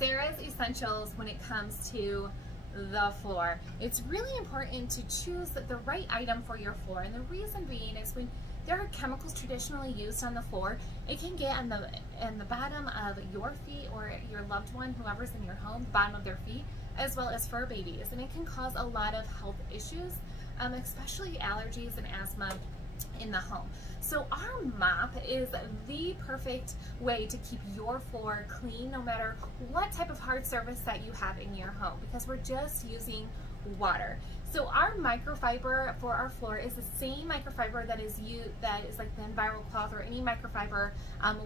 Sara's essentials when it comes to the floor. It's really important to choose the right item for your floor, and the reason being is when there are chemicals traditionally used on the floor, it can get on the bottom of your feet or your loved one, whoever's in your home, the bottom of their feet, as well as fur babies, and it can cause a lot of health issues, especially allergies and asthma in the home. So our mop is the perfect way to keep your floor clean no matter what type of hard surface that you have in your home, because we're just using water. So our microfiber for our floor is the same microfiber that is like the EnviroCloth or any microfiber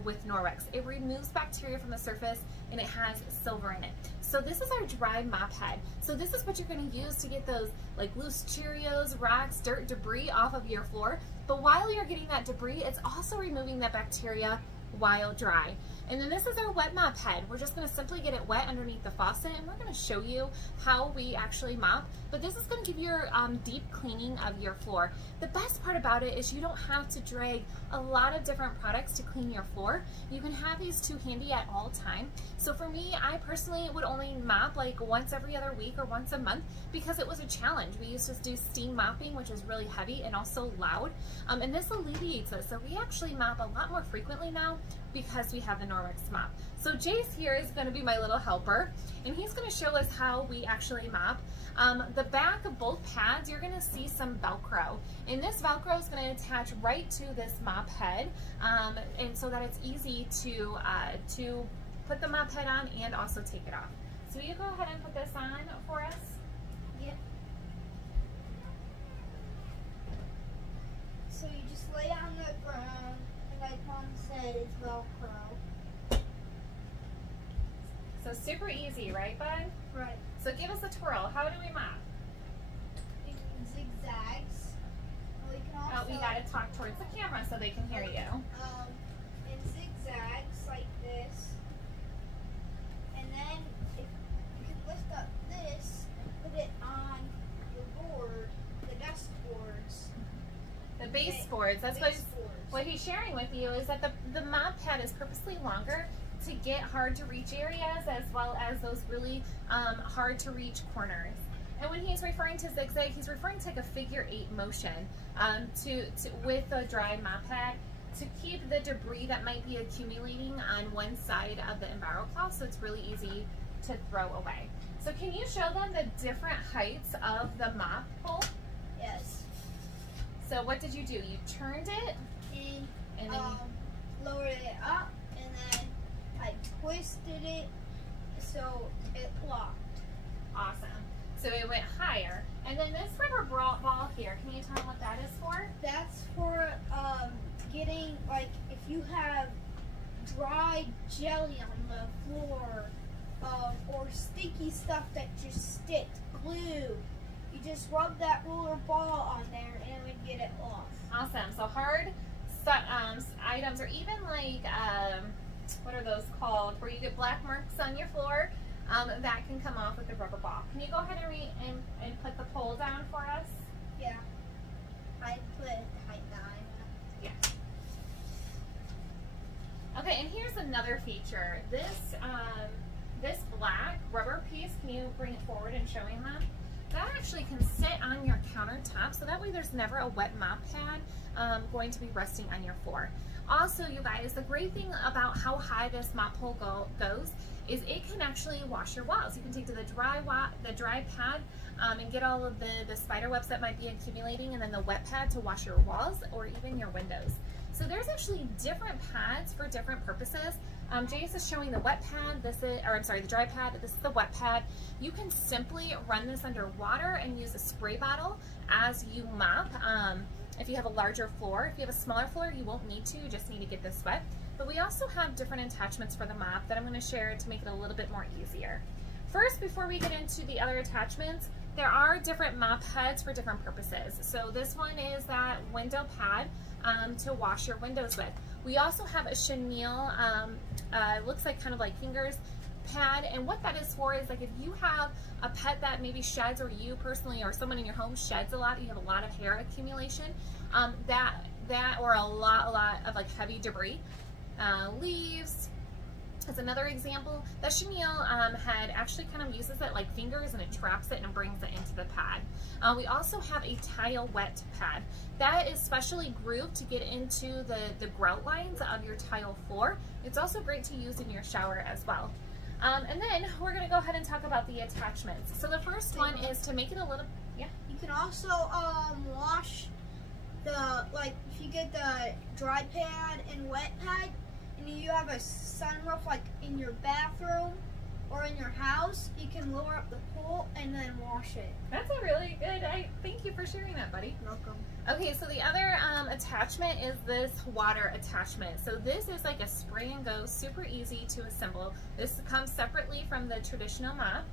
with Norwex. It removes bacteria from the surface and it has silver in it. So this is our dry mop head. So this is what you're going to use to get those like loose Cheerios, rocks, dirt, debris off of your floor. But while you're getting that debris, it's also removing that bacteria while dry. And then this is our wet mop head. We're just going to simply get it wet underneath the faucet, and we're going to show you how we actually mop. But this is going to give you your deep cleaning of your floor. The best part about it is you don't have to drag a lot of different products to clean your floor. You can have these two handy at all time. So for me, I personally would only mop like once every other week or once a month because it was a challenge. We used to do steam mopping, which is really heavy and also loud. And this alleviates it. So we actually mop a lot more frequently now because we have the Norwex mop. So Jace here is going to be my little helper, and he's going to show us how we actually mop. The back of both pads, you're going to see some Velcro, and this Velcro is going to attach right to this mop head, and so that it's easy to put the mop head on and also take it off. So will you go ahead and put this on for us? Yep. So you just lay it on the ground, and like Mom said, it's Velcro. So super easy, right, bud? Right. So give us a twirl. How do we mop? In zigzags. We can also, Oh, we gotta talk towards the camera so they can hear you. In zigzags like this, and then if you can lift up this and put it on your board, the desk boards. The baseboards. That's what he's sharing with you is that the mop head is purposely longer to get hard to reach areas as well as those really hard to reach corners. And when he's referring to zigzag, he's referring to like a figure 8 motion with a dry mop head to keep the debris that might be accumulating on one side of the EnviroCloth, so it's really easy to throw away. So can you show them the different heights of the mop pole? Yes. So what did you do? You turned it And then lowered it up, and then I twisted it so it locked. Awesome. So it went higher. And then this rubber ball here, can you tell them what that is for? That's for getting, like, if you have dry jelly on the floor or sticky stuff that just sticks, glue, you just rub that roller ball on there and it would get it off. Awesome. So hard items, or even like, what are those called, where you get black marks on your floor, that can come off with the rubber ball. Can you go ahead and put the pole down for us? Yeah. I put height 9. Yeah. Okay, and here's another feature. This black rubber piece, can you bring it forward and showing them? That actually can sit on your countertop, so that way there's never a wet mop pad going to be resting on your floor. Also, you guys, the great thing about how high this mop pole goes is it can actually wash your walls. You can take to the dry pad and get all of the spider webs that might be accumulating, and then the wet pad to wash your walls or even your windows. So there's actually different pads for different purposes. Jace is showing the wet pad. The dry pad. This is the wet pad. You can simply run this under water and use a spray bottle as you mop. If you have a larger floor, if you have a smaller floor, you won't need to. You just need to get this wet. But we also have different attachments for the mop that I'm going to share to make it a little bit more easier. First, before we get into the other attachments, there are different mop heads for different purposes. So this one is that window pad to wash your windows with. We also have a chenille, looks like kind of like fingers pad, and what that is for is like if you have a pet that maybe sheds, or you personally or someone in your home sheds a lot, you have a lot of hair accumulation, that or a lot of like heavy debris, leaves, is another example. That chenille head actually kind of uses it like fingers, and it traps it and brings it into the pad. We also have a tile wet pad. That is specially grooved to get into the grout lines of your tile floor. It's also great to use in your shower as well. And then we're going to go ahead and talk about the attachments. So the first one is to make it a little, yeah. You can also wash the, like if you get the dry pad and wet pad, and you have a sunroof like in your bathroom or in your house, you can lower up the pool and then wash it. That's a really good, thank you for sharing that, buddy. Welcome. Okay, so the other attachment is this water attachment. So this is like a spray and go, super easy to assemble. This comes separately from the traditional mop,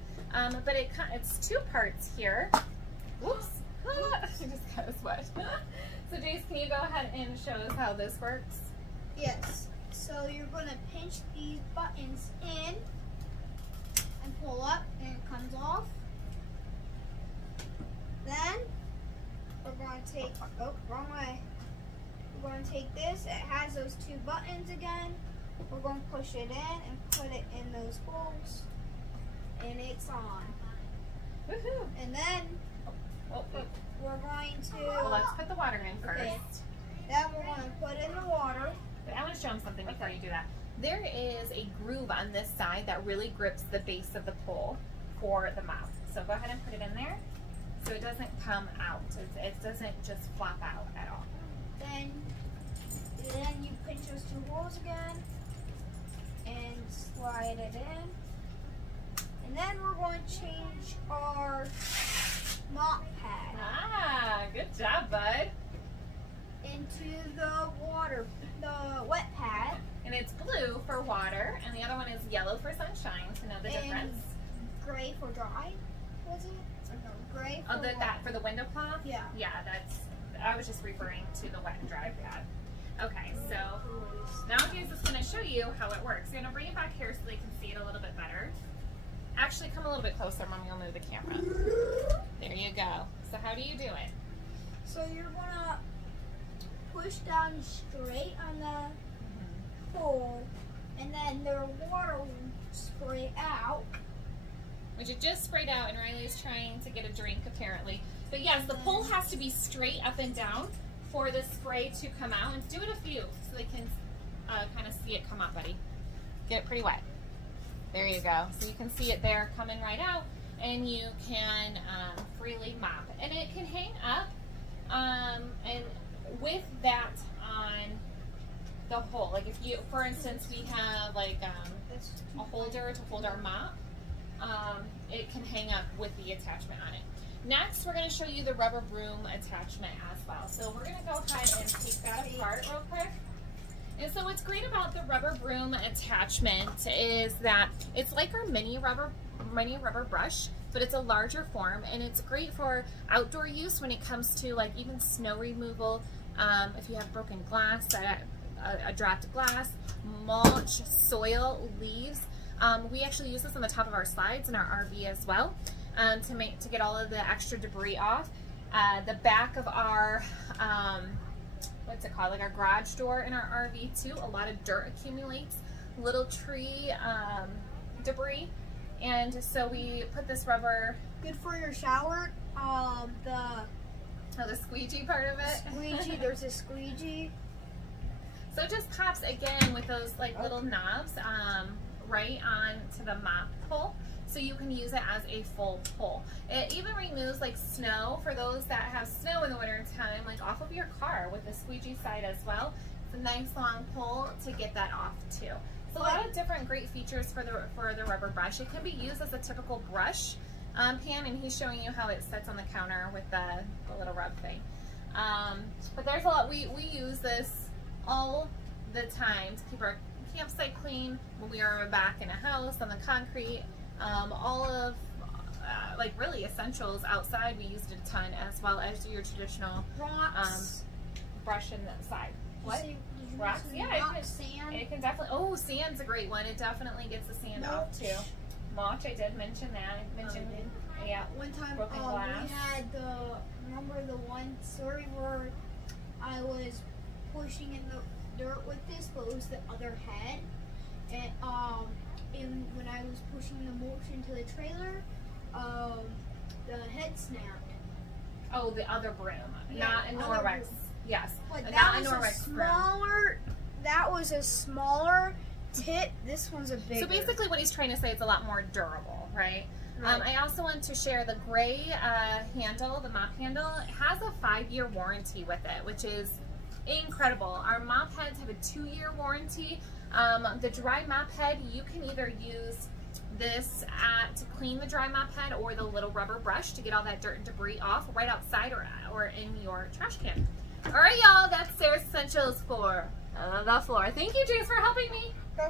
but it's two parts here. Whoops, I just got a sweat. So Jace, can you go ahead and show us how this works? Yes. So you're going to pinch these buttons in and pull up, and it comes off. Then we're going to take, oh, wrong way. We're going to take this, it has those two buttons again. We're going to push it in and put it in those holes, and it's on. Woohoo! And then we're going to, well, let's put the water in first. Okay. Then we're going to put in the water. I want to show them something before you do that. There is a groove on this side that really grips the base of the pole for the mouth. So go ahead and put it in there so it doesn't come out. It doesn't just flop out at all. Then you pinch those two holes again and slide it in. And then we're going to change our mop pad. Ah, good job, bud. Into the wet pad. And it's blue for water, and the other one is yellow for sunshine, to know the difference. Gray for dry, was it? Or no, gray for that for the window cloth? Yeah. Yeah, I was just referring to the wet and dry pad. Okay, so now Jace is going to show you how it works. You're going to bring it back here so they can see it a little bit better. Actually, come a little bit closer, Mommy will move the camera. There you go. So how do you do it? So you're going to push down straight on the pole, and then the water will spray out. Which it just sprayed out, and Riley's trying to get a drink apparently. But yes, the pole has to be straight up and down for the spray to come out. And do it a few so they can kind of see it come out, buddy. Get it pretty wet. There you go. So you can see it there coming right out, and you can freely mop. And it can hang up, and with that on the hole. Like if you, for instance, we have like a holder to hold our mop, it can hang up with the attachment on it. Next, we're going to show you the rubber broom attachment as well. So we're going to go ahead and take that apart real quick. And so what's great about the rubber broom attachment is that it's like our mini rubber brush, but it's a larger form, and it's great for outdoor use when it comes to like even snow removal. If you have broken glass, a dropped glass, mulch, soil, leaves. We actually use this on the top of our slides in our RV as well, to get all of the extra debris off. The back of our what's it called, like our garage door in our RV too, a lot of dirt accumulates, little tree debris, and so we put this rubber. Good for your shower. The squeegee part of it. Squeegee, there's a squeegee. So it just pops again with those like little knobs right on to the mop pole, so you can use it as a full pole. It even removes like snow for those that have snow in the winter time, like off of your car with the squeegee side as well. It's a nice long pole to get that off too. So a lot of different great features for the rubber brush. It can be used as a typical brush pan, and he's showing you how it sits on the counter with the little rub thing. But there's a lot, we use this all the time to keep our campsite clean when we are back in a house on the concrete. All of like really essentials outside, we used it a ton, as well as your traditional brush in the side. What? Rocks? Yeah, sand. It can definitely. Oh, sand's a great one. It definitely gets the sand off too. Mulch, I did mention that. I mentioned yeah. One time broken glass. We had remember the one story where I was pushing in the dirt with this, but it was the other head, and when I was pushing the mulch into the trailer, the head snapped. Oh, the other broom, Yeah, not a other Norwex. broom. Yes, But not that a was Norwex a broom. smaller. That was a smaller tip. This one's a bigger. So basically, what he's trying to say is a lot more durable, right? Right. I also want to share the gray handle, the mop handle. It has a 5-year warranty with it, which is incredible. Our mop heads have a 2-year warranty. The dry mop head, you can either use this to clean the dry mop head or the little rubber brush to get all that dirt and debris off right outside or in your trash can. All right, y'all, that's Sara's Essentials for the floor. Thank you, James, for helping me. Go.